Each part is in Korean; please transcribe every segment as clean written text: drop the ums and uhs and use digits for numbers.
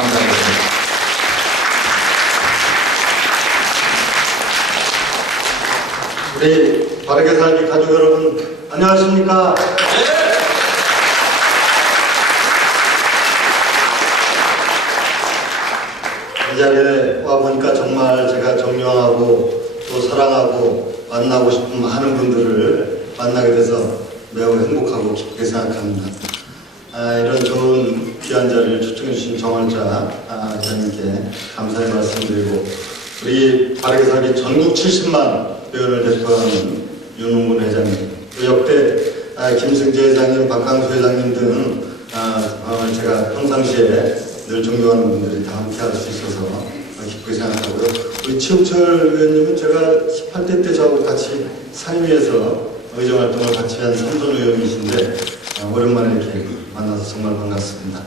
감사하겠습니다. 우리 바르게 살기 가족 여러분, 안녕하십니까? 이 자리에 와보니까 정말 제가 존경하고 또 사랑하고 만나고 싶은 많은 분들을 만나게 돼서 매우 행복하고 기쁘게 생각합니다. 이런 좋은 귀한 자리를 초청해 주신 정원자 회장님께 감사의 말씀드리고, 우리 바르게 살기 전국 70만 회원을 대표하는 윤홍근 회장님, 또 역대 김승재 회장님, 박강수 회장님 등 제가 평상시에 늘 존경하는 분들이 다 함께 할 수 있어서 기쁘게 생각하고요. 우리 최욱철 의원님은 제가 18대 때 저하고 같이 상임위에서 의정활동을 같이 한 삼선 의원이신데 오랜만에 이렇게 만나서 정말 반갑습니다.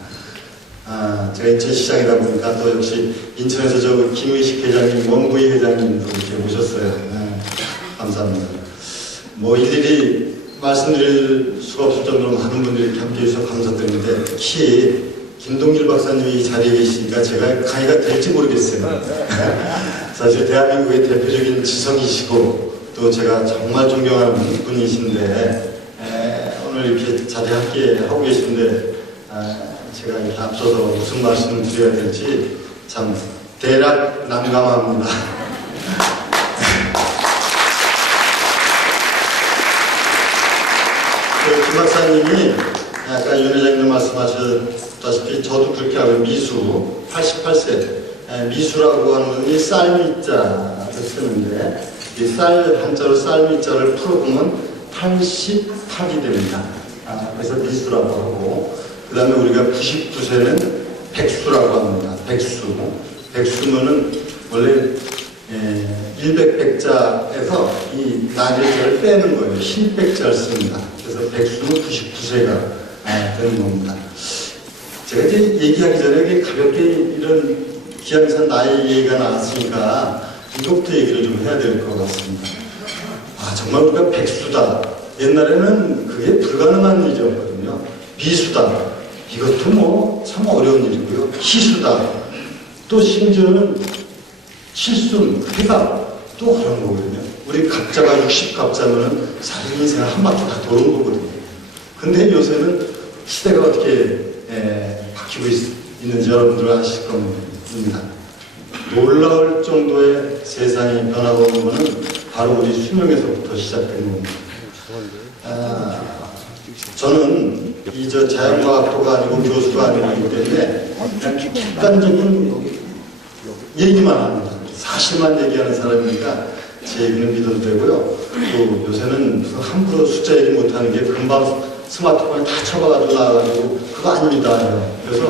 제가 인천시장이다 보니까 또 역시 인천에서 저 김의식 회장님, 원구희 회장님도 이렇게 오셨어요. 감사합니다. 뭐 일일이 말씀드릴 수가 없을 정도로 많은 분들이 이렇게 함께 해주셔서 감사드리는데, 특히 김동길 박사님이 이 자리에 계시니까 제가 강의가 될지 모르겠어요. 사실 대한민국의 대표적인 지성이시고 또 제가 정말 존경하는 분이신데 오늘 이렇게 자리에 함께 하고 계신데 제가 이렇게 앞서서 무슨 말씀을 드려야 될지 참 대략 난감합니다. 김 박사님이 아까 윤 회장님 말씀하셨다시피 저도 그렇게 하고 미수 88세 미수라고 하는 건 이 쌀미자를 쓰는데 이 쌀 한자로 쌀미자를 풀어보면 88이 됩니다. 그래서 미수라고 하고, 그 다음에 우리가 99세는 백수라고 합니다. 백수면은 원래 100백자에서 이 나귀자를 빼는 거예요. 10백자를 씁니다. 그래서 백수는 99세가 되는 겁니다. 제가 이제 얘기하기 전에 가볍게 이런 기왕산 나이 얘기가 나왔으니까 이것부터 얘기를 좀 해야 될 것 같습니다. 정말 우리가 백수다. 옛날에는 그게 불가능한 일이었거든요. 비수다. 이것도 뭐 참 어려운 일이고요. 희수다. 또 심지어는 칠순, 회갑 또 그런 거거든요. 우리 갑자가 60갑자면은 사람 인생을 한 바퀴 다 도는 거거든요. 근데 요새는 시대가 어떻게 바뀌고 있는지 여러분들 아실 겁니다. 놀라울 정도의 세상이 변화가 오는 것은 바로 우리 수명에서부터 시작된 겁니다. 저는 저 자연과학도가 아니고 교수가 아니기 때문에 그냥 객관적인 얘기만 합니다. 사실만 얘기하는 사람이니까 제 얘기는 믿어도 되고요. 또 요새는 함부로 숫자 얘기 못하는 게 금방 스마트폰에 다 쳐봐가지고 나와가지고 그거 아닙니다. 그래서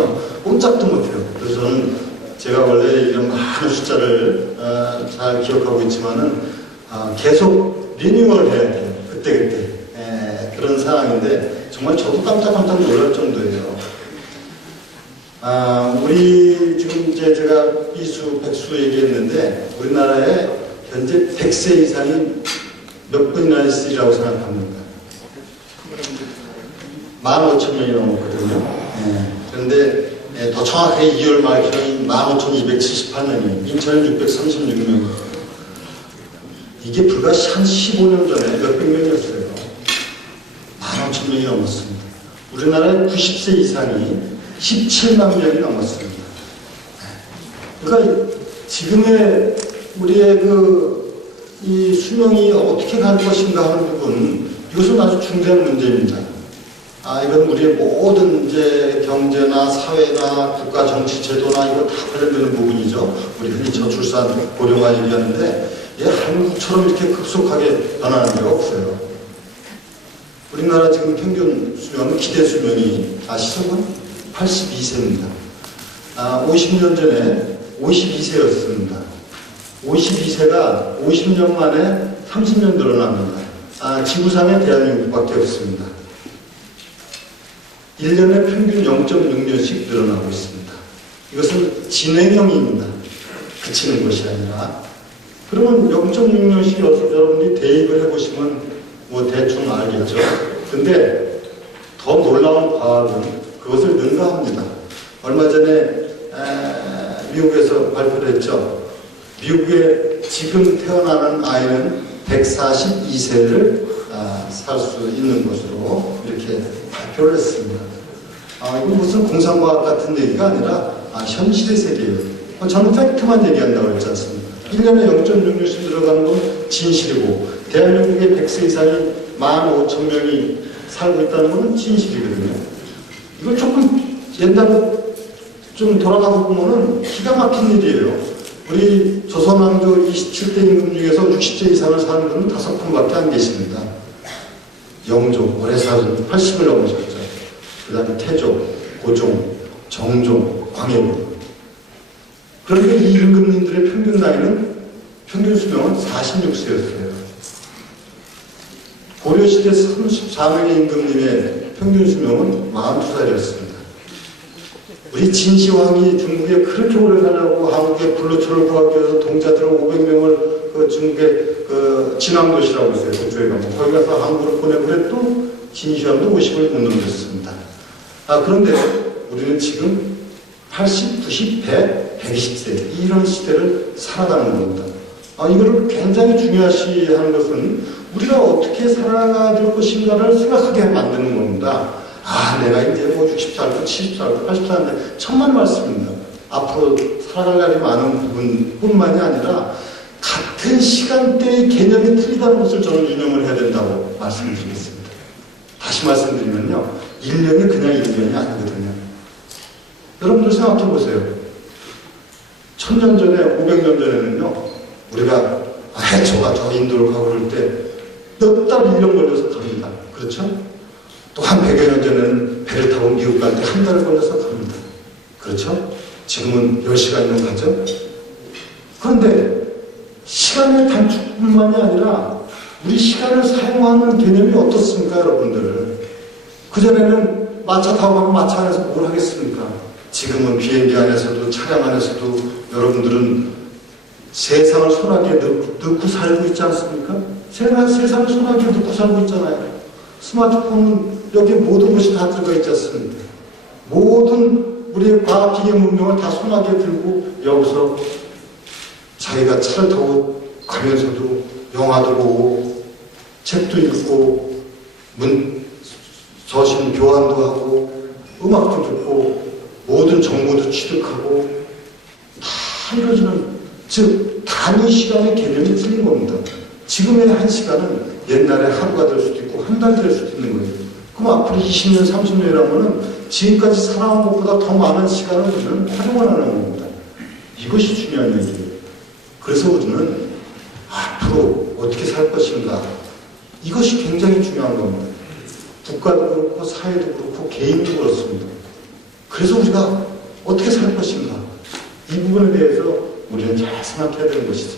꼼짝도 못해요. 그래서 저는 제가 원래 이런 많은 숫자를 잘 기억하고 있지만은 계속 리뉴얼 해야 돼요. 그때그때. 그런 상황인데 정말 저도 깜짝깜짝 놀랄 정도예요. 우리 지금 이제 제가 이수, 백수 얘기했는데 우리나라에 현재 100세 이상이 몇 분이나 있으리라고 생각합니다. 15,000명이 넘었거든요. 그런데 더 정확하게 2월 말 기준이 15,278명이에요. 인천은 636명. 이게 불과 한 15년 전에 몇백 명이었어요. 15,000명이 넘었습니다. 우리나라의 90세 이상이 17만 명이 넘었습니다. 그러니까 지금의 우리의 이 수명이 어떻게 갈 것인가 하는 부분, 이것은 아주 중대한 문제입니다. 이건 우리의 모든 이제 경제나 사회나 국가 정치 제도나 이거 다 관련되는 부분이죠. 우리 흔히 저출산 고령화 얘기하는데 한국처럼 이렇게 급속하게 변하는 데가 없어요. 우리나라 지금 평균 수명은 기대 수명이 아시죠? 82세입니다. 50년 전에 52세였습니다. 52세가 50년 만에 30년 늘어납니다. 지구상에 대한민국밖에 없습니다. 1년에 평균 0.6년씩 늘어나고 있습니다. 이것은 진행형입니다. 그치는 것이 아니라. 그러면 0.6년씩 여러분들이 대입을 해보시면 뭐 대충 알겠죠. 근데 더 놀라운 과학은 그것을 능가합니다. 얼마 전에 미국에서 발표를 했죠. 미국에 지금 태어나는 아이는 142세를 살 수 있는 것으로 이렇게 발표를 했습니다. 이거 무슨 공상과학 같은 얘기가 아니라 현실의 세계예요. 저는 팩트만 얘기한다고 했지 않습니까? 1년에 0.6뉴스 들어가는 건 진실이고 대한민국의 100세 이상이 15,000명이 살고 있다는 건 진실이거든요. 이거 조금 옛날에 좀 돌아가서 보면은 기가 막힌 일이에요. 우리 조선왕조 27대 임금 중에서 60세 이상을 사는 분은 5분밖에 안 계십니다. 영조, 오래 사는 80을 넘으셨죠. 그 다음에 태조, 고종, 정종, 광해군. 그런데 이 임금님들의 평균 나이는, 평균 수명은 46세였어요. 고려시대 34명의 임금님의 평균 수명은 42살이었습니다. 우리 진시황이 중국에 그렇게 오래 살려고 한국에 불로초를 구하기 위해서 동자들 500명을 중국의 진앙도시라고 있어요. 그쪽에 가면. 거기 가서 한국으로 보내고 그랬도 진시황도 50을 못 넘겼습니다. 그런데 우리는 지금 80, 90, 100, 120세 이런 시대를 살아가는 겁니다. 이거를 굉장히 중요시 하는 것은 우리가 어떻게 살아가야 될 것인가를 생각하게 만드는 겁니다. 내가 이제 뭐 60살도 70살도 80살인데 천만 말씀입니다. 앞으로 살아갈 날이 많은 부분뿐만이 아니라 같은 시간대의 개념이 틀리다는 것을 저는 유념을 해야 된다고 말씀드리겠습니다. 다시 말씀드리면요. 1년이 그냥 1년이 아니거든요. 여러분들 생각해 보세요. 1000년 전에, 500년 전에는요, 우리가 해초가 저 인도로 가고 그럴 때 몇 달 1년 걸려서 갑니다. 그렇죠? 또 한 100여 년 전에는 배를 타고 미국 갈 때 한 달 걸려서 갑니다. 그렇죠? 지금은 10시간이면 가죠? 그런데 시간의 단축뿐만이 아니라 우리 시간을 사용하는 개념이 어떻습니까, 여러분들? 그전에는 마차 타고 가면 마차 안에서 뭘 하겠습니까? 지금은 비행기 안에서도 차량 안에서도 여러분들은 세상을 손아귀에 넣고 살고 있지 않습니까? 세상을 손아귀에 넣고 살고 있잖아요. 스마트폰은 여기 모든 것이 다 들어가 있지 않습니까? 모든 우리의 과학기계 문명을 다 손아귀에 들고 여기서 자기가 차를 타고 가면서도 영화도 보고 책도 읽고 서신 교환도 하고 음악도 듣고 모든 정보도 취득하고 다 이루어지는, 즉 단위 시간의 개념이 틀린 겁니다. 지금의 한 시간은 옛날에 하루가 될 수도 있고 한 달 될 수도 있는 거예요. 그럼 앞으로 20년, 30년이라면 지금까지 살아온 것보다 더 많은 시간을 우리는 활용을 하는 겁니다. 이것이 중요한 얘기예요. 그래서 우리는 앞으로 어떻게 살 것인가, 이것이 굉장히 중요한 겁니다. 국가도 그렇고 사회도 그렇고 개인도 그렇습니다. 그래서 우리가 어떻게 살 것인가, 이 부분에 대해서 우리는 잘 생각해야 되는 것이죠.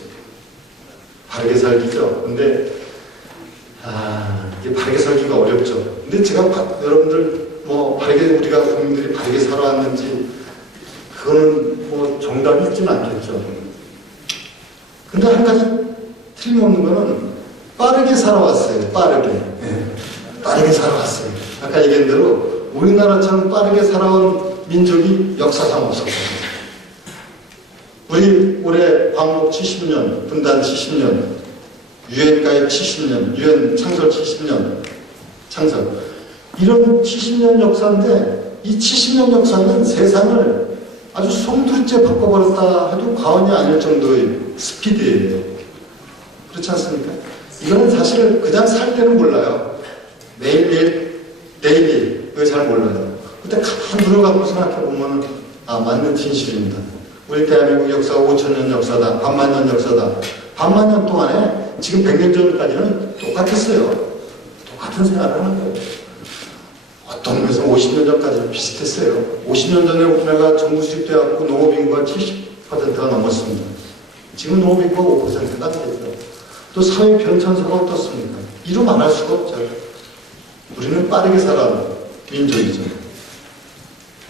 바르게 살기죠. 근데 이게 바르게 살기가 어렵죠. 근데 제가 여러분들 바르게, 우리가 국민들이 바르게 살아왔는지 그거는 정답이 있지는 않겠죠. 근데 한 가지 틀림없는 거는 빠르게 살아왔어요. 빠르게 살아왔어요. 아까 얘기한 대로 우리나라처럼 빠르게 살아온 민족이 역사상 없었거든요. 우리 올해 광복 70년, 분단 70년, 유엔 가입 70년, 유엔 창설 70년, 이런 70년 역사인데, 이 70년 역사는 세상을 아주 송두리째 바꿔버렸다 해도 과언이 아닐 정도의 스피드예요. 그렇지 않습니까? 이거는 사실 그냥 살 때는 몰라요. 매일매일 데일리 이거 잘 몰라요. 그때 가만 들어가고 생각해보면 맞는 진실입니다. 우리 대한민국 역사가 5000년 역사다, 반만년 역사다. 반만년 동안에 지금 100년 전까지는 똑같았어요. 똑같은 생활을 하는 거예요. 어떤 면에서 50년 전까지는 비슷했어요. 50년 전에 우리나라가 정부 수립돼갖고 농업인구가 70%가 넘었습니다. 지금 농업인구가 5%가 안 되죠. 또 사회 변천사가 어떻습니까? 이루 말할 수가 없죠. 우리는 빠르게 살아가는 민족이죠.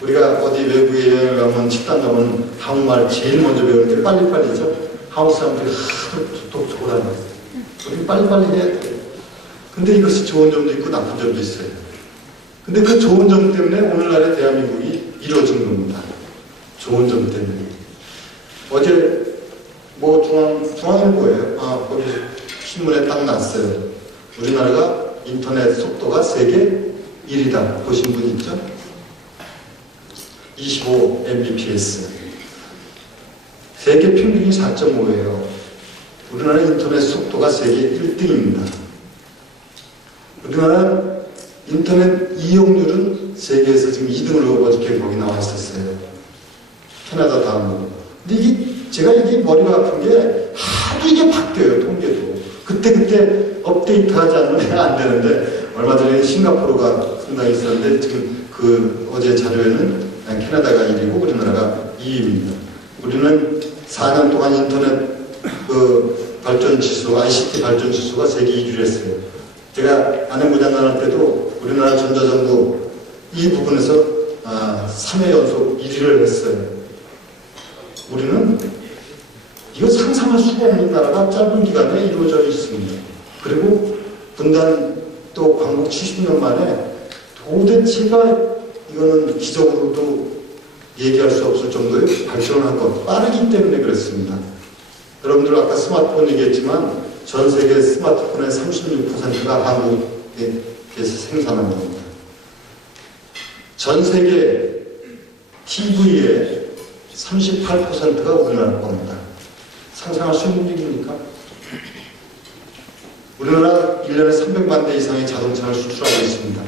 우리가 어디 외국에 여행을 가면 식당 가면 한국말 제일 먼저 배우는 게 빨리빨리죠. 한국 사람들이 하도 독특하다는 거예요. 우리 빨리빨리 해야 돼요. 근데 이것이 좋은 점도 있고 나쁜 점도 있어요. 근데 그 좋은 점 때문에 오늘날의 대한민국이 이루어진 겁니다. 좋은 점 때문에. 어제 뭐 중앙일보예요. 거기 신문에 딱 났어요. 우리나라가 인터넷 속도가 세계 1위다. 보신 분 있죠? 25 Mbps. 세계 평균이 4.5예요. 우리나라 인터넷 속도가 세계 1등입니다. 우리나라 인터넷 이용률은 세계에서 지금 2등으로 어저께 거기 나와 있었어요. 캐나다 다음으로. 근데 제가 이게 머리가 아픈 게 하도 이게 바뀌어요, 통계도. 그때 업데이트하지 않으면 안 되는데, 얼마 전에 싱가포르가 상당히 있었는데, 지금 어제 자료에는 캐나다가 1위고 우리나라가 2위입니다. 우리는 4년 동안 인터넷 발전 지수, ICT 발전 지수가 세계 2위를 했어요. 제가 안행부장관 할 때도 우리나라 전자정부 이 부분에서 3회 연속 1위를 했어요. 우리는 이거 상상할 수가 없는 나라가 짧은 기간에 이루어져 있습니다. 그리고 분단 또 광복 70년 만에 도대체가 이거는 기적으로도 얘기할 수 없을 정도의 발전을 한 것, 빠르기 때문에 그렇습니다. 여러분들 아까 스마트폰 얘기했지만 전 세계 스마트폰의 36%가 한국에서 생산한 겁니다. 전 세계 TV의 38%가 우리나라 겁니다. 상상할 수 있는 일입니까? 우리나라 1년에 300만 대 이상의 자동차를 수출하고 있습니다.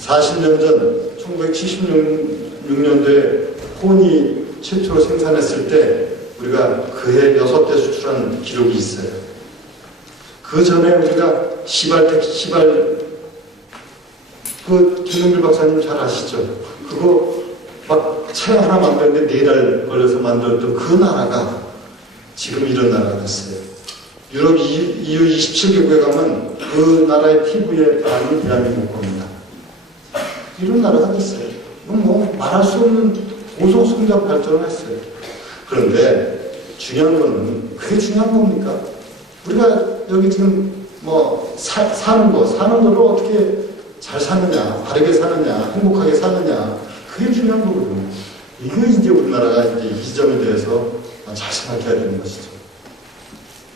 40년 전 1976년도에 폰이 최초로 생산했을 때 우리가 그해 6대 수출한 기록이 있어요. 그 전에 우리가 김용길 박사님 잘 아시죠? 그거 막 차량 하나 만드는데 4달 걸려서 만들었던 그 나라가 지금 이런 나라가 됐어요. 유럽 EU 27개국에 가면 그 나라의 TV의 반이 대한민국 겁니다. 이런 나라가 됐어요. 이건 뭐 말할 수 없는 고속 성장 발전을 했어요. 그런데 중요한 거는 그게 중요한 겁니까? 우리가 여기 지금 뭐 사는 거를 어떻게 잘 사느냐, 바르게 사느냐, 행복하게 사느냐, 그게 중요한 거거든요. 이거 이제 우리나라가 이제 이 점에 대해서 잘 생각해야 되는 것이죠.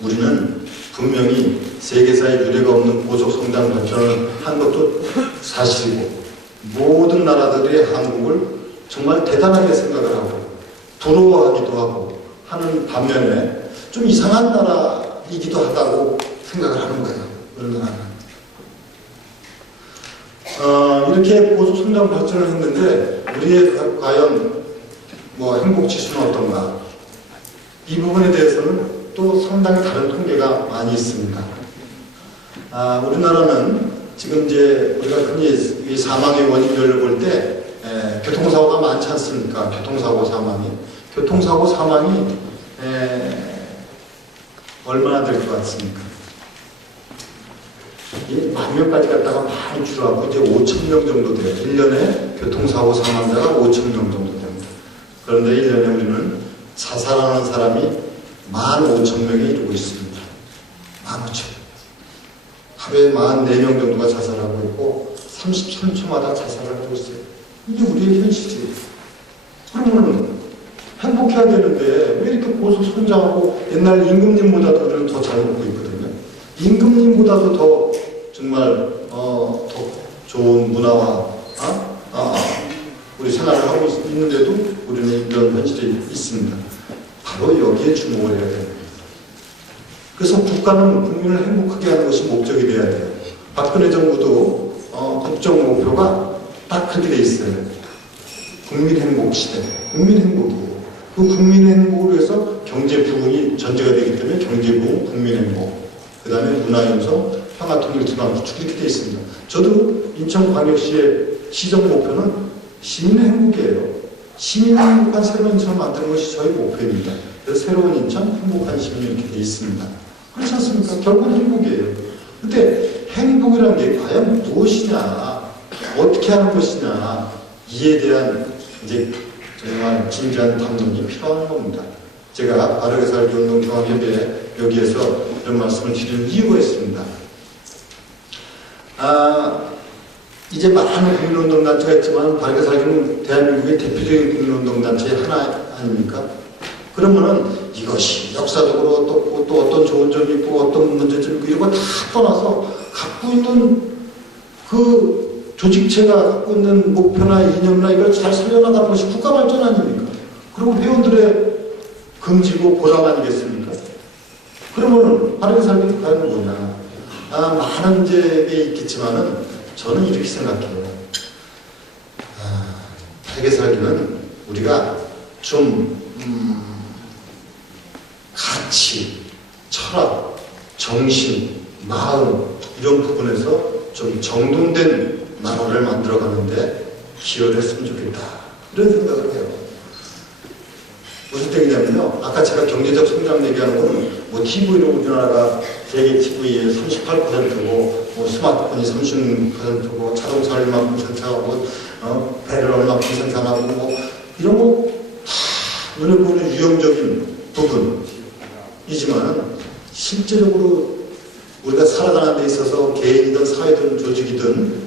우리는 분명히 세계사에 유례가 없는 고속 성장 발전을 한 것도 사실이고, 모든 나라들이 한국을 정말 대단하게 생각을 하고 부러워하기도 하고 하는 반면에 좀 이상한 나라이기도 하다고 생각을 하는 거예요. 우리나라는. 이렇게 고속 성장 발전을 했는데 우리의 과연 뭐 행복 지수는 어떤가? 이 부분에 대해서는 또 상당히 다른 통계가 많이 있습니다. 우리나라는 지금 이제 우리가 흔히 이 사망의 원인별을 볼 때 교통사고가 많지 않습니까? 교통사고 사망이 얼마나 될 것 같습니까? 10,000명까지 갔다가 많이 줄어가고 이제 5,000명 정도 돼요. 1년에 교통사고 사망자가 5,000명 정도 됩니다. 그런데 1년에 우리는 자살하는 사람이 15,000명에 이르고 있습니다. 15,000명. 하루에 44명 정도가 자살하고 있고 33초마다 자살을 하고 있어요. 이게 우리의 현실이에요. 그러면 행복해야 되는데 왜 이렇게 고속 성장하고 옛날 임금님보다도 우리는 더 잘 먹고 있거든요. 임금님보다도 더 정말 더 좋은 문화와 우리 생활을 하고 있는데도 우리는 이런 현실이 있습니다. 바로 여기에 주목을 해야 됩니다. 그래서 국가는 국민을 행복하게 하는 것이 목적이 되어야 돼요. 박근혜 정부도 국정 목표가 딱 그렇게 돼 있어요. 국민 행복 시대. 국민 행복이에요. 그 국민 행복을 위해서 경제 부흥이 전제가 되기 때문에 경제 부흥, 국민 행복. 그 다음에 문화 형성, 평화 통일 기반 구축 이렇게 되어 있습니다. 저도 인천광역시의 시정 목표는 시민 행복이에요. 시민 행복한 새로운 인천을 만드는 것이 저희 목표입니다. 그래서 새로운 인천, 행복한 시민이 이렇게 되어 있습니다. 그렇지 않습니까? 결국은 행복이에요. 근데 행복이라는 게 과연 무엇이냐, 어떻게 하는 것이냐, 이에 대한 이제 정말 진지한 탐론이 필요한 겁니다. 제가 바르게 살기 운동 종합협의회 여기에서 이런 말씀을 드리는 이유가 있습니다. 이제 많은 국민운동단체가 있지만 바르게 살기는 대한민국의 대표적인 국민운동단체의 하나 아닙니까? 그러면은 이것이 역사적으로 어떻고 또 어떤 좋은 점이 있고 어떤 문제점이 있고 이런 거 다 떠나서 갖고 있는 그 조직체가 갖고 있는 목표나 이념이나 이걸 잘 살려나가는 것이 국가 발전 아닙니까? 그리고 회원들의 긍지고 보람 아니겠습니까? 그러면은 바르게 살기 과연 뭐냐? 많은 문제가 있겠지만은 저는 이렇게 생각해요. 바르게 살기는 우리가 좀 가치, 철학, 정신, 마음 이런 부분에서 좀 정돈된 나라를 만들어가는데 기여를 했으면 좋겠다. 이런 생각을 해요. 무슨 얘기냐면요. 아까 제가 경제적 성장 얘기하는 거는 뭐 TV로 우리나라가 세계 TV의 38%고 뭐 스마트폰이 36%고 자동차를 얼마큼 생산하고 배를 얼마큼 생산하고 뭐 이런 거 다 눈에 보이는 유형적인 부분이지만 실제적으로 우리가 살아가는 데 있어서 개인이든 사회든 조직이든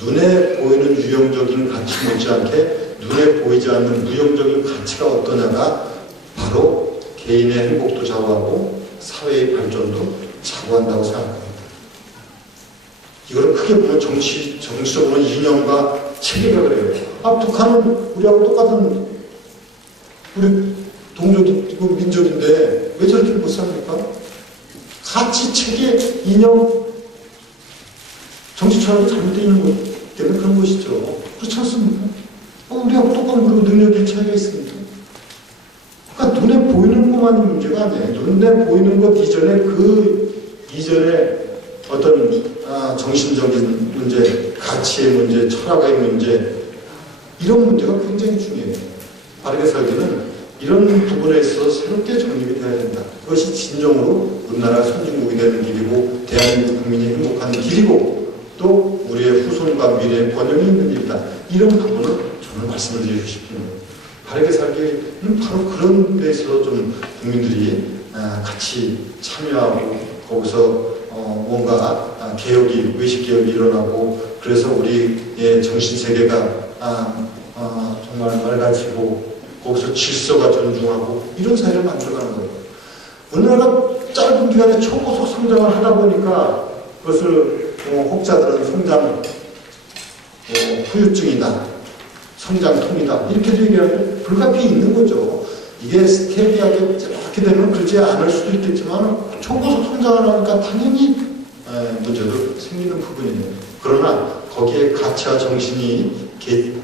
눈에 보이는 유형적인 가치 못지않게 눈에 보이지 않는 무형적인 가치가 어떠냐가 바로 개인의 행복도 좌우하고 사회의 발전도 좌우한다고 생각합니다. 이걸 크게 보면 정치적으로 이념과 체계가 그래요. 북한은 우리하고 똑같은 우리 동족이고 민족인데 왜 저렇게 못 삽니까? 가치, 체계, 이념, 정치 철학이 잘못되어 있는 것 때문에 그런 것이죠. 그렇지 않습니까? 우리하고 똑같은 그런 능력의 차이가 있습니다. 그러니까 눈에 보이는 것만이 문제가 아니에요. 눈에 보이는 것 이전에 이전에 어떤 정신적인 문제, 가치의 문제, 철학의 문제 이런 문제가 굉장히 중요해요. 바르게 살기는 이런 부분에 있어서 새롭게 정립이 되어야 된다. 그것이 진정으로 우리나라가 선진국이 되는 길이고 대한민국 국민이 행복한 길이고 또 우리의 후손과 미래의 번영이 있는 일이다. 이런 부분을 저는 말씀을 드리고 싶습니다. 바르게 살기는 바로 그런 데 있어서 좀 국민들이 같이 참여하고 거기서 뭔가 개혁이, 의식개혁이 일어나고 그래서 우리의 정신세계가 정말 맑아지고 거기서 질서가 존중하고 이런 사회를 만들어가는 거예요. 우리나라가 짧은 기간에 초고속 성장을 하다 보니까 그것을 혹자들은 성장 후유증이다, 성장통이다 이렇게도 얘기하면 불가피해 있는 거죠. 이게 스테디하게 이렇게 되면 그렇지 않을 수도 있겠지만 초고속 성장을 하니까 당연히 문제도 생기는 부분이에요. 그러나 거기에 가치와 정신이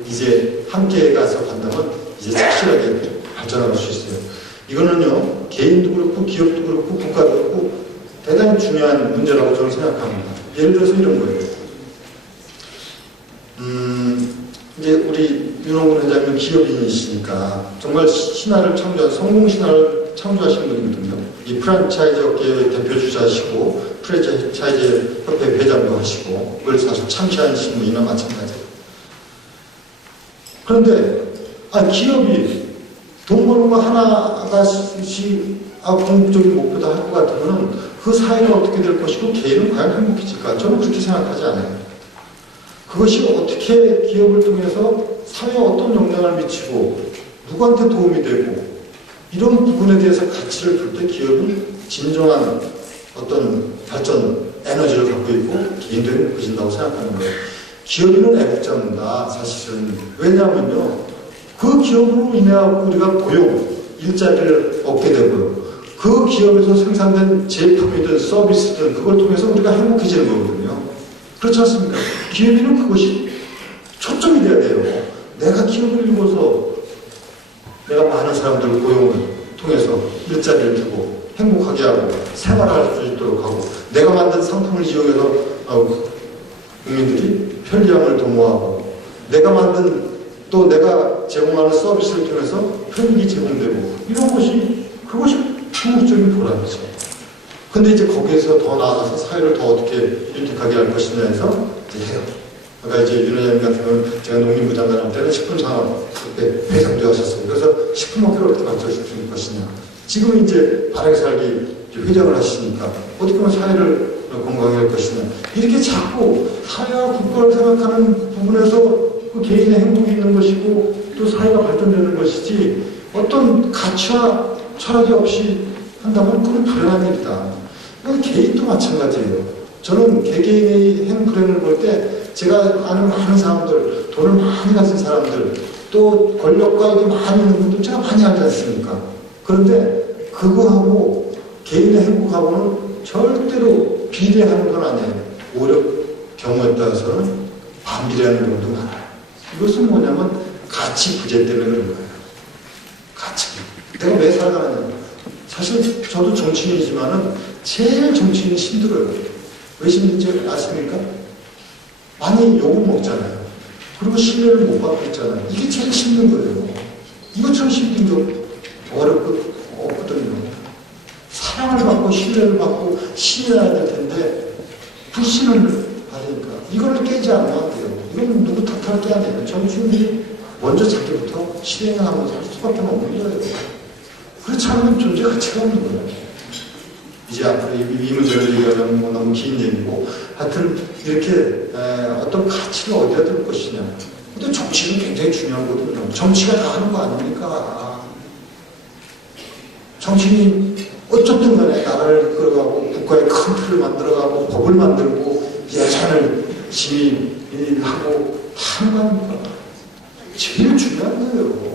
이제 함께 가서 간다면 이제 착실하게 발전할 수 있어요. 이거는요, 개인도 그렇고, 기업도 그렇고, 국가도 그렇고, 대단히 중요한 문제라고 저는 생각합니다. 예를 들어서 이런 거예요. 이제 우리 윤홍근 회장님은 기업인이시니까, 정말 성공 신화를 창조하신 분이거든요. 이 프랜차이즈 업계의 대표주자시고, 프랜차이즈 협회 회장도 하시고, 그걸 사실 창시하신 분이나 마찬가지예요. 그런데, 기업이 돈 버는 거 하나가씩 궁극적인 목표다 할 것 같으면 그 사회는 어떻게 될 것이고 개인은 과연 행복해질까? 저는 그렇게 생각하지 않아요. 그것이 어떻게 기업을 통해서 사회에 어떤 영향을 미치고 누구한테 도움이 되고 이런 부분에 대해서 가치를 둘 때 기업은 진정한 어떤 발전 에너지를 갖고 있고 개인도 행복해진다고 생각하는 거예요. 기업인은 애국자입니다. 사실은. 왜냐하면요. 그 기업으로 인해 우리가 일자리를 얻게 되고요. 그 기업에서 생산된 제품이든 서비스든 그걸 통해서 우리가 행복해지는 거거든요. 그렇지 않습니까? 기업인은 그것이 초점이 돼야 돼요. 내가 기업을 이루어서 내가 많은 사람들을 고용을 통해서 일자리를 주고 행복하게 하고 생활할 수 있도록 하고 내가 만든 상품을 이용해서 국민들이 편리함을 도모하고 내가 제공하는 서비스를 통해서 편익이 제공되고 이런 그것이 궁극적인 보람이죠. 근데 이제 거기에서 더 나아가서 사회를 더 어떻게 윤택하게 할 것이냐 해서 이제 해요. 그러니까 이제 윤 회장님 같은 경우는 제가 농림부 장관 할 때는 식품산업 그때 회장도 하셨어요. 그래서 식품업계를 어떻게 발전시킬 것이냐. 지금 이제 바르게 살기 회장을 하시니까 어떻게 하면 사회를 건강하게 할 것이냐. 이렇게 자꾸 사회와 국가를 생각하는 부분에서 그 개인의 행복이 있는 것이고 또 사회가 발전되는 것이지 어떤 가치와 철학이 없이 한다면 그건 불행한 일이다. 이건 개인도 마찬가지예요. 저는 개개인의 행불행을 볼 때 제가 아는 많은 사람들, 돈을 많이 가진 사람들, 또 권력과 이게 많이 있는 분들 제가 많이 알지 않습니까? 그런데 그거하고 개인의 행복하고는 절대로 비례하는 건 아니에요. 오히려 경우에 따라서는 반비례하는 경우도 많아요. 이것은 뭐냐면 가치 부재 때문에 그런 거예요. 가치. 내가 왜 살아가느냐. 사실 저도 정치인이지만은 제일 정치인이 힘들어요. 왜 힘든지 아십니까? 많이 욕을 먹잖아요. 그리고 신뢰를 못 받고 있잖아요. 이게 제일 힘든 거예요. 이것처럼 힘든 게 없거든요. 사랑을 받고 신뢰를 받고 신뢰해야 될 텐데 불신을 받으니까 이걸 깨지 않으면 안 돼요. 이건 누구 탓할 게 아니에요. 정치인이 먼저 자기부터 실행하면서 할 수밖에 없는 거예요. 그렇지 않으면 존재 가치가 없는 거예요. 이제 앞으로 이 문제를 얘기하면 뭐 너무 긴 얘기고 하여튼 이렇게 어떤 가치가 어디다 둘 것이냐. 근데 정치는 굉장히 중요한 거거든요. 정치가 다 하는 거 아닙니까? 정치인이 어쨌든 간에 나라를 끌어가고 국가의 큰 틀을 만들어가고 법을 만들고 예산을 심의하고 다 하는 거 아닙니까? 제일 중요한 거예요.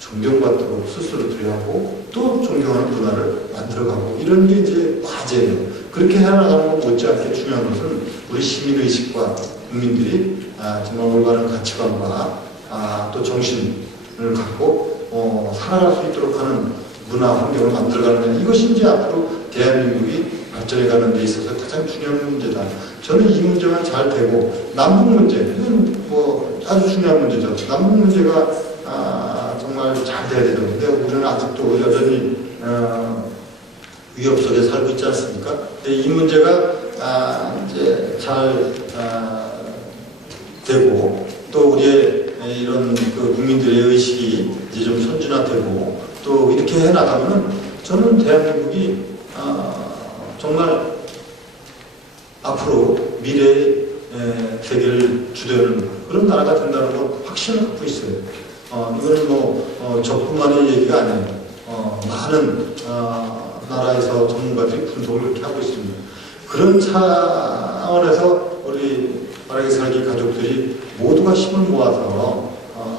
존경받도록 스스로 두려하고 또 존경하는 문화를 만들어가고 이런 게 이제 과제예요. 그렇게 해나가는 것 못지않게 중요한 것은 우리 시민의식과 국민들이 정말 올바른 가치관과 또 정신을 갖고 살아갈 수 있도록 하는 문화 환경을 만들어가는 이것이 이제 앞으로 대한민국이 발전해가는 데 있어서 가장 중요한 문제다. 저는 이 문제만 잘 되고 남북 문제 이건 뭐 아주 중요한 문제죠. 남북 문제가 정말 잘 돼야 되죠. 근데 우리는 아직도 여전히 위협 속에 살고 있지 않습니까? 근데 이 문제가 이제 잘 되고 또 우리의 이런 그 국민들의 의식이 이제 좀 선진화되고 또 이렇게 해나가면은 저는 대한민국이 정말 앞으로 미래의 세계를 주도하는 그런 나라가 된다는 거 확신을 갖고 있어요. 이거는 뭐 저뿐만의 얘기가 아니에요. 많은 나라에서 전문가들이 분석을 그렇게 하고 있습니다. 그런 차원에서 우리 바르게 살기 가족들이 모두가 힘을 모아서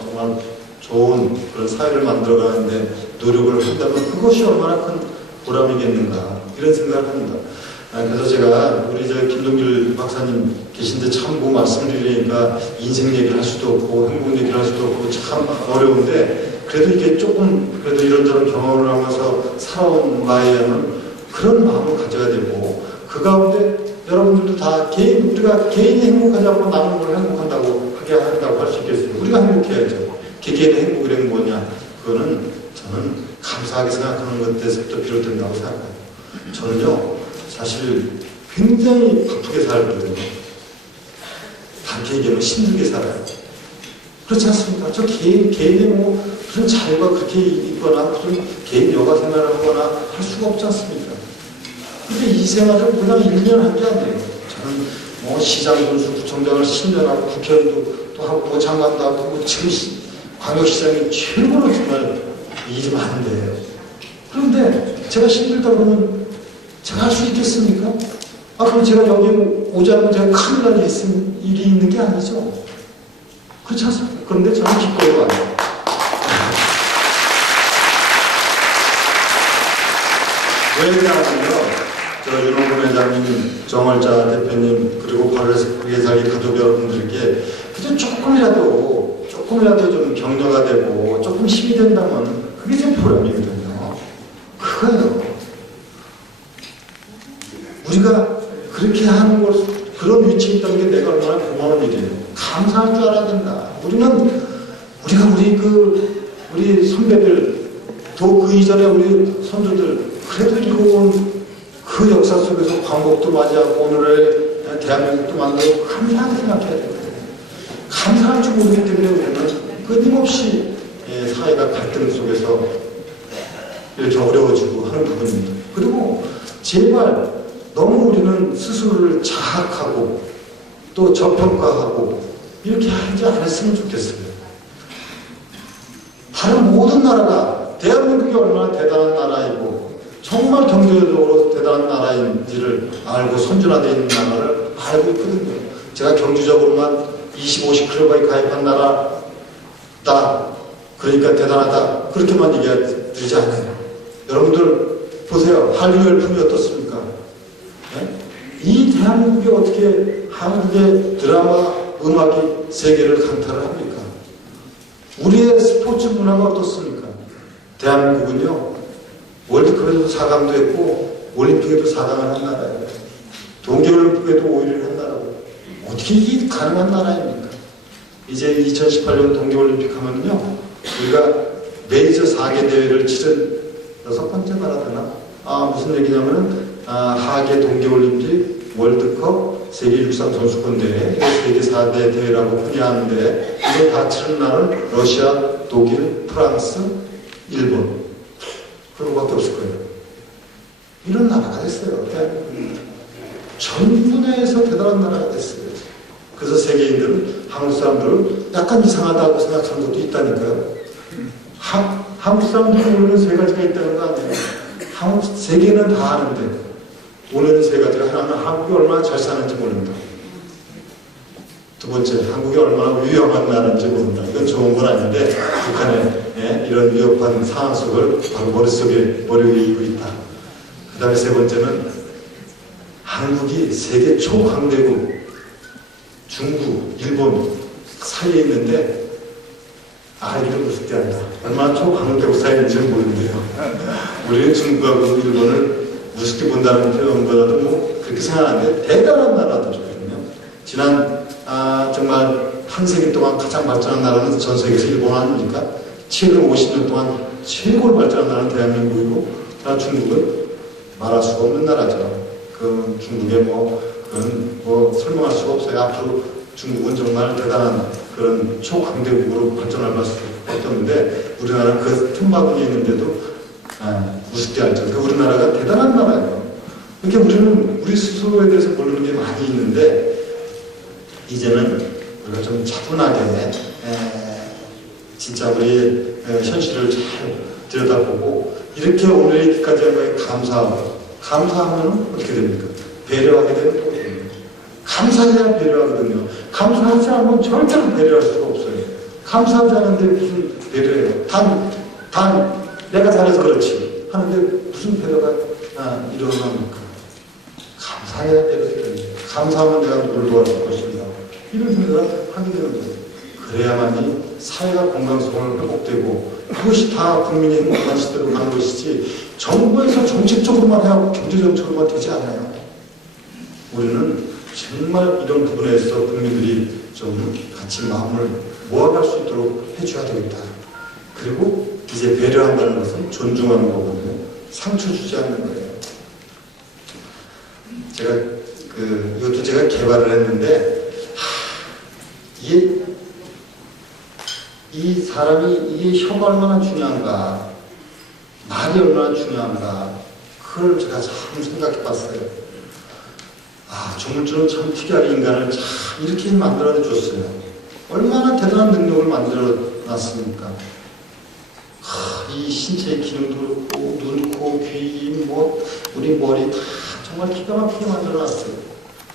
정말 좋은 그런 사회를 만들어가는데 노력을 한다면 그것이 얼마나 큰 보람이겠는가 이런 생각을 합니다. 그래서 제가 우리 김동길 박사님 계신데 참 뭐 말씀드리니까 인생 얘기를 할 수도 없고 행복 얘기를 할 수도 없고 참 어려운데 그래도 이게 조금 그래도 이런저런 경험을 하면서 살아온 바에는 그런 마음을 가져야 되고 그 가운데 여러분들도 다 우리가 개인이 행복하지 않고 남은 걸 행복한다고 하게 한다고 할 수 있겠어요. 우리가 행복해야죠. 개개인의 행복이란 뭐냐? 그거는 저는 감사하게 생각하는 것에서부터 비롯된다고 생각해요. 저는요 사실 굉장히 바쁘게 살거든요. 다르게 얘기하면 힘들게 살아요. 그렇지 않습니까? 저 개인의 뭐 그런 자유가 그렇게 있거나 무슨 개인 여가 생활을 하거나 할 수가 없지 않습니까? 근데 이 생활을 그냥 1년 한 게 아니에요. 저는 뭐 시장 군수 구청장을 10년 하고 국회의원도 또 하고 뭐 장관도 하고 지금 광역시장이 최고로 정말 일이 많은데요. 그런데 제가 힘들다 그러면 제가 할 수 있겠습니까? 그럼 제가 여기 오지 않으면 제가 큰일 날 일이 있는 게 아니죠. 그렇지 않습니까? 그런데 저는 기꺼이 와요. 왜 그러냐면요. 윤홍근 회장님, 정월자 대표님, 그리고 바르게 살기 가족 여러분들께 그저 조금이라도 좀 격려가 되고 조금 힘이 된다면 그게 제 보람이거든요. 그거예요. 우리가 그렇게 하는 것, 그런 위치에 있다는 게 내가 얼마나 고마운 일이에요. 감사할 줄 알아야 된다. 우리 선배들, 또 그 이전에 우리 선조들, 그래도 읽어온 그 역사 속에서 광복도 맞이하고 오늘의 대한민국도 만들고 감사하게 생각해야 돼요. 감사할 줄 모르기 때문에 우리는 끊임없이 사회가 갈등 속에서 이렇게 어려워지고 하는 부분입니다. 그리고 제발 너무 우리는 스스로를 자학하고 또 저평가하고 이렇게 하지 않았으면 좋겠어요. 다른 모든 나라가 대한민국이 얼마나 대단한 나라이고 정말 경제적으로 대단한 나라인지를 알고 선진화되어 있는 나라를 알고 있거든요. 제가 경제적으로만 25시 클럽에 가입한 나라다. 그러니까 대단하다. 그렇게만 얘기해 드리지 않아요. 여러분들 보세요. 한류 열풍이 어떻습니까? 네? 이 대한민국이 어떻게 한국의 드라마, 음악이 세계를 강타를 합니까? 우리의 스포츠 문화가 어떻습니까? 대한민국은요, 월드컵에도 4강도 했고, 올림픽에도 4강을 한 나라예요. 동계올림픽에도 5위를 한 나라고. 어떻게 이게 가능한 나라입니까? 이제 2018년 동계올림픽 하면요, 우리가 메이저 4개 대회를 치른 6번째 나라잖아. 무슨 얘기냐면은, 하계 동계올림픽, 월드컵, 세계 육상 선수권 대회, 세계 4대 대회라고 흔히 하는데, 이걸 다 치른 나라는 러시아, 독일, 프랑스, 일본. 그런 것밖에 없을 거예요. 이런 나라가 됐어요. 전 분야에서 대단한 나라가 됐어요. 그래서 세계인들은, 한국 사람들은 약간 이상하다고 생각하는 것도 있다니까요. 한국 사람들이 모르는 세 가지가 있다는 거 아니에요. 세계는 다 아는데, 모르는 세 가지가 하나는 한국이 얼마나 잘 사는지 모른다. 두 번째, 한국이 얼마나 위험한 나라인지 모른다. 이건 좋은 건 아닌데, 북한의 이런 위협한 상황 속을 바로 머리 위에 이고 있다. 그 다음에 세 번째는, 한국이 세계 초강대국, 중국, 일본 사이에 있는데, 이런 모습이 아니다. 얼마나 초강대국 사이인지는 모르는데요. 우리는 중국하고 일본을 우습게 본다는 표현보다도 뭐 그렇게 생각하는데 대단한 나라들이거든요. 지난 정말 한 세기 동안 가장 발전한 나라는 전 세계에서 일본 아닙니까? 최근 50년 동안 최고로 발전한 나라는 대한민국이고, 중국은 말할 수가 없는 나라죠. 그 중국의 그건 설명할 수가 없어요. 앞으로 중국은 정말 대단한 그런 초강대국으로 발전할 수 없었는데, 우리나라는 그 틈바구니에 있는데도 우습게 알죠. 그 우리나라가 대단한 나라예요. 그러니까 우리는 우리 스스로에 대해서 모르는 게 많이 있는데, 이제는 우리가 좀 차분하게 진짜 우리의 현실을 잘 들여다보고, 이렇게 오늘 이렇게까지 한 거에 감사하면 어떻게 됩니까? 배려하게 되는 거예요. 감사해야 배려하거든요. 감사하지 않으면 절대로 배려할 수가 없어요. 감사하지 않은데 무슨 배려해요? 단 내가 잘해서 그렇지 하는데 무슨 배려가 일어납니까? 감사해야 배려해요. 감사하면 내가 누굴 도와줄 것인가, 이런 생각을 하게 되는 거예요. 그래야만이 사회가 건강성을 회복되고, 그것이 다 국민이 행복한 시대로 가는 것이지, 정부에서 정책적으로만 해야 경제정책으로만 되지 않아요. 우리는 정말 이런 부분에서 국민들이 좀 같이 마음을 모아갈 수 있도록 해줘야 되겠다. 그리고 이제 배려한다는 것은 존중하는 거거든요. 상처 주지 않는 거예요. 제가 이것도 제가 개발을 했는데, 이 사람이 이게 혀가 얼마나 중요한가, 말이 얼마나 중요한가, 그걸 제가 참 생각해 봤어요. 조물주는 참 특이하게 인간을 참 이렇게 만들어 줬어요. 얼마나 대단한 능력을 만들어 놨습니까? 이 신체의 기능도 그렇고, 눈, 코, 귀, 우리 머리 다 정말 기가 막히게 만들어 놨어요.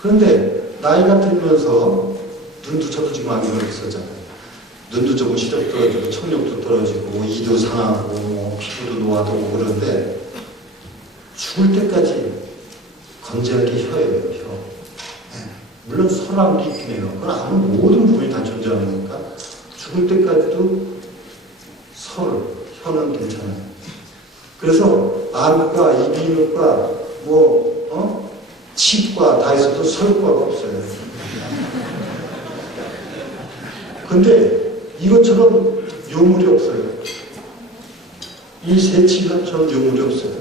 그런데 나이가 들면서 눈도 저도 지금 안경을 쓰잖아요. 눈도 조금 시력 떨어지고, 청력도 떨어지고, 이도 상하고, 피부도 노화되고 그런데, 죽을 때까지 건재하게 혀예요, 혀. 물론 선함도 있긴 해요. 그건 아무 모든 부분이 다 존재하는 거니까, 죽을 때까지도 혀는 괜찮아요. 그래서 안과, 이비인후과, 치과 다 있어도 설과가 없어요. 근데 이것처럼 요물이 없어요. 이 세 치료처럼 요물이 없어요.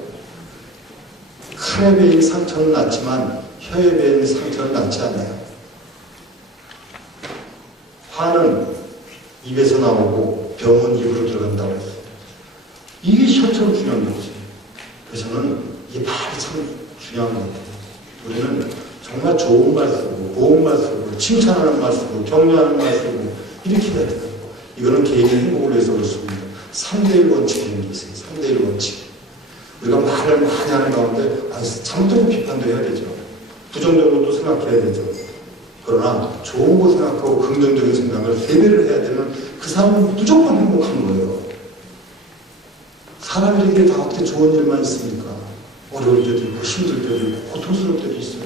칼에 베인 상처는 낫지만 혀에 베인 상처는 낫지 않아요. 화는 입에서 나오고 병은 입으로 들어간다고 했어요. 이게 혀처럼 중요한 거지. 그래서 저는 이 말이 참 중요한 것 같아요. 우리는 정말 좋은 말 쓰고, 고운 말 쓰고, 칭찬하는 말 쓰고, 격려하는 말 쓰고, 이렇게 해야 돼요. 이거는 개인의 행복을 위해서 그렇습니다. 3대1 원칙이라는 게 있어요. 3대1 원칙. 우리가 말을 많이 하는 가운데 잘못되고 비판도 해야 되죠. 부정적으로도 생각해야 되죠. 그러나 좋은 거 생각하고 긍정적인 생각을 3배를 해야 되면 그 사람은 무조건 행복한 거예요. 사람에게 다 어떻게 좋은 일만 있습니까? 어려울 때도 있고 힘들 때도 있고 고통스러울 때도 있어요.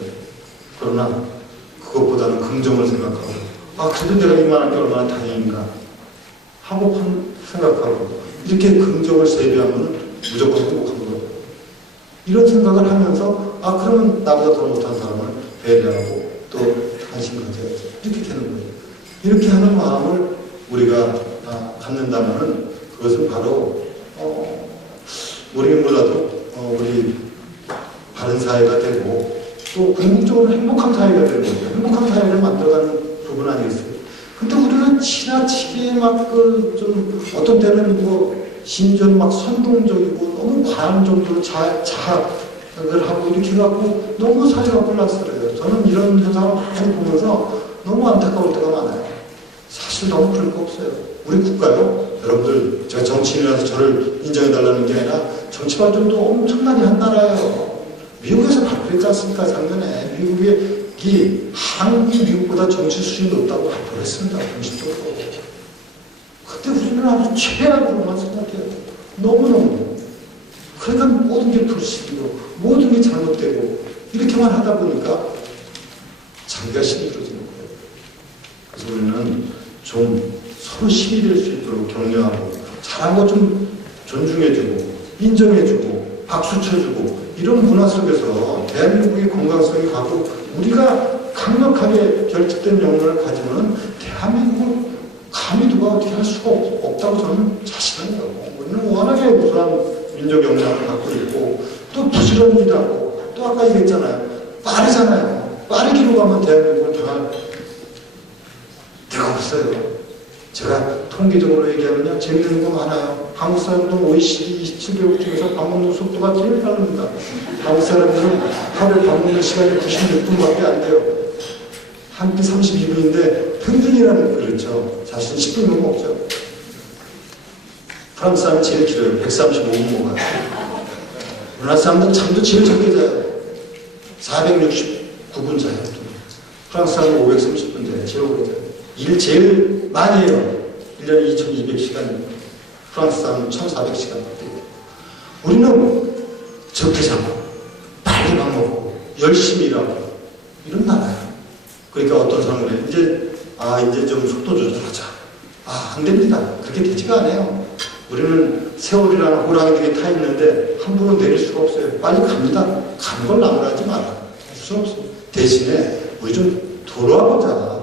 그러나 그것보다는 긍정을 생각하고 그래도 내가 이만한 게 얼마나 다행인가 하고 생각하고 이렇게 긍정을 3배하면 무조건 행복한 거예요. 이런 생각을 하면서 그러면 나보다 더 못한 사람을 배려하고 또 관심 가져야지 이렇게 되는 거예요. 이렇게 하는 마음을 우리가 갖는다면 그것은 바로 우리는 몰라도 우리 바른 사회가 되고 또 궁극적으로 행복한 사회가 되는 거죠. 행복한 사회를 만들어가는 부분 아니겠어요? 근데 우리는 지나치게 좀 어떤 때는 심지어 선동적이고 너무 과한 정도로 자학을 하고 이렇게 해갖고 너무 사회가 혼란스러워요. 저는 이런 현상을 많이 보면서 너무 안타까울 때가 많아요. 사실 너무 그럴 거 없어요. 우리 국가요. 여러분들 제가 정치인이라서 저를 인정해달라는 게 아니라 정치 발전도 엄청나게 한 나라예요. 미국에서 발표했지 않습니까? 작년에 한국이 미국보다 정치 수준이 높다고 발표를 했습니다. 공식적으로. 그때 우리는 아주 최악으로만 생각해요. 너무너무. 그러니까 모든 게 불식이고 모든 게 잘못되고 이렇게만 하다 보니까 자기가 힘들어지는 거예요. 그래서 우리는 좀 서로 힘이 될 수 있도록 격려하고 잘한 거 좀 존중해주고 인정해주고 박수 쳐주고 이런 문화 속에서 대한민국의 건강성이 가고 우리가 강력하게 결집된 영혼을 가지면 대한민국을 감히 누가 어떻게 할 수가 없다고 저는 자신해요. 우리는 워낙에 우수한 민족 역량을 갖고 있고 또 부지런히하고 또 아까 얘기했잖아요. 빠르잖아요. 빠르기로 가면 대한민국을 당할 데가 없어요. 제가 통계적으로 얘기하면요. 재밌는 거 많아요. 한국 사람들은 OECD 27개국 중에서 밥 먹는 속도가 제일 빠릅니다. 한국 사람들은 하루에 밥 먹는 시간이 96분밖에 안 돼요. 한 끼 32분인데 평균이라는 그렇죠. 사실 10분 먹죠. 프랑스 사람은 제일 길어요. 135분 먹어요. 우리나라 사람들은 잠도 제일 적게 자요. 469분 자요. 프랑스 사람은 530분 자요. 제일 오래 자요. 일 제일 많이 해요. 1년에 2200시간입니다. 프랑스 사람은 1400시간. 우리는 적게 자고 빨리 밥 먹고 열심히 일하고 이런 나라예요. 그러니까 어떤 사람은 그래요. 이제 좀 속도 조절하자. 안 됩니다. 그렇게 되지가 않아요. 우리는 세월이라는 호랑이들이 타 있는데 함부로 내릴 수가 없어요. 빨리 갑니다. 가는 걸 나무라지 마라. 할 수 없어요. 대신에 우리 좀 돌아보자.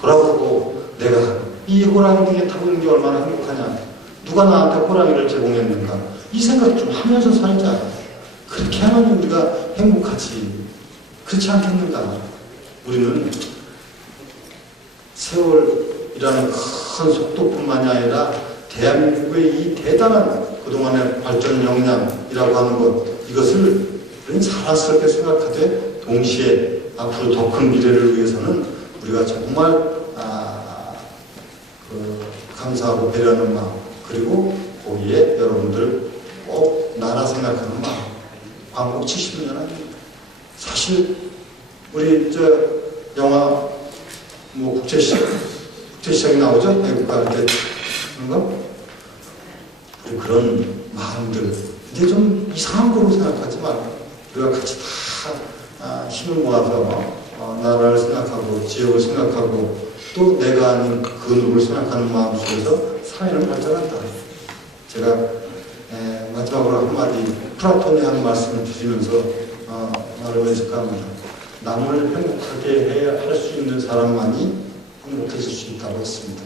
돌아보고 내가 이 호랑이들이 타고 있는 게 얼마나 행복하냐. 누가 나한테 호랑이를 제공했는가. 이 생각 좀 하면서 살자. 그렇게 하면 우리가 행복하지. 그렇지 않겠는가. 우리는 세월이라는 큰 속도뿐만이 아니라 대한민국의 이 대단한 그동안의 발전 역량이라고 하는 것, 이것을 우리는 자랑스럽게 생각하되 동시에 앞으로 더 큰 미래를 위해서는 우리가 정말 감사하고 배려하는 마음, 그리고 거기에 여러분들 꼭 나라 생각하는 마음. 광복 70년 아닙니다. 사실 우리 영화 국제시장이 나오죠? 애국가 이렇게 하는 거? 우리 그런 마음들 이제 좀 이상한 거로 생각하지 말고 우리가 같이 다 힘을 모아서 나라를 생각하고 지역을 생각하고 또 내가 아닌 그 누구를 생각하는 마음 속에서 사회는 발전한다. 제가 마지막으로 한마디 플라톤이 하는 말씀을 드리면서 말을 해줄까 합니다. 남을 행복하게 할 수 있는 사람만이 행복해질 수 있다고 했습니다.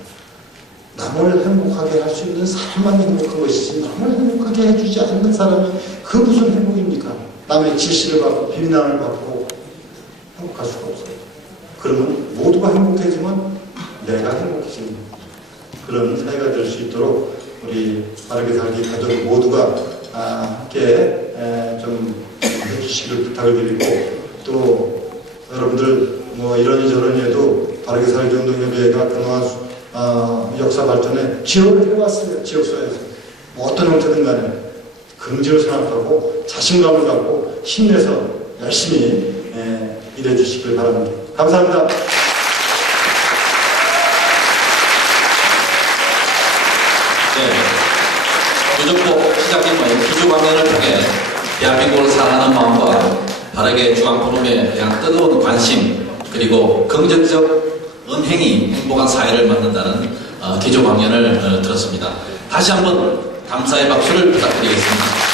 남을 행복하게 할 수 있는 사람만이 행복한 것이지 남을 행복하게 해주지 않는 사람이 그 무슨 행복입니까? 남의 지시를 받고 비난을 받고 행복할 수가 없어요. 그러면 모두가 행복해지면 내가 행복해집니다. 그런 사회가 될 수 있도록 우리 바르게 살기 가족 모두가 함께 좀 해주시기를 부탁을 드리고 또 여러분들 이러니 저러니 해도 바르게 살기 운동협의회가 그동안 역사 발전에 기여를 해왔어요. 지역사회에서. 뭐 어떤 형태든 간에 긍지를 생각하고 자신감을 갖고 힘내서 열심히 일해 주시길 바랍니다. 감사합니다. 유족복 시작임의 기조강연을 통해 대한민국을 사랑하는 마음과 바르게 중앙포럼에 대한 뜨거운 관심 그리고 긍정적 은행이 행복한 사회를 만든다는 기조강연을 들었습니다. 다시 한번 감사의 박수를 부탁드리겠습니다.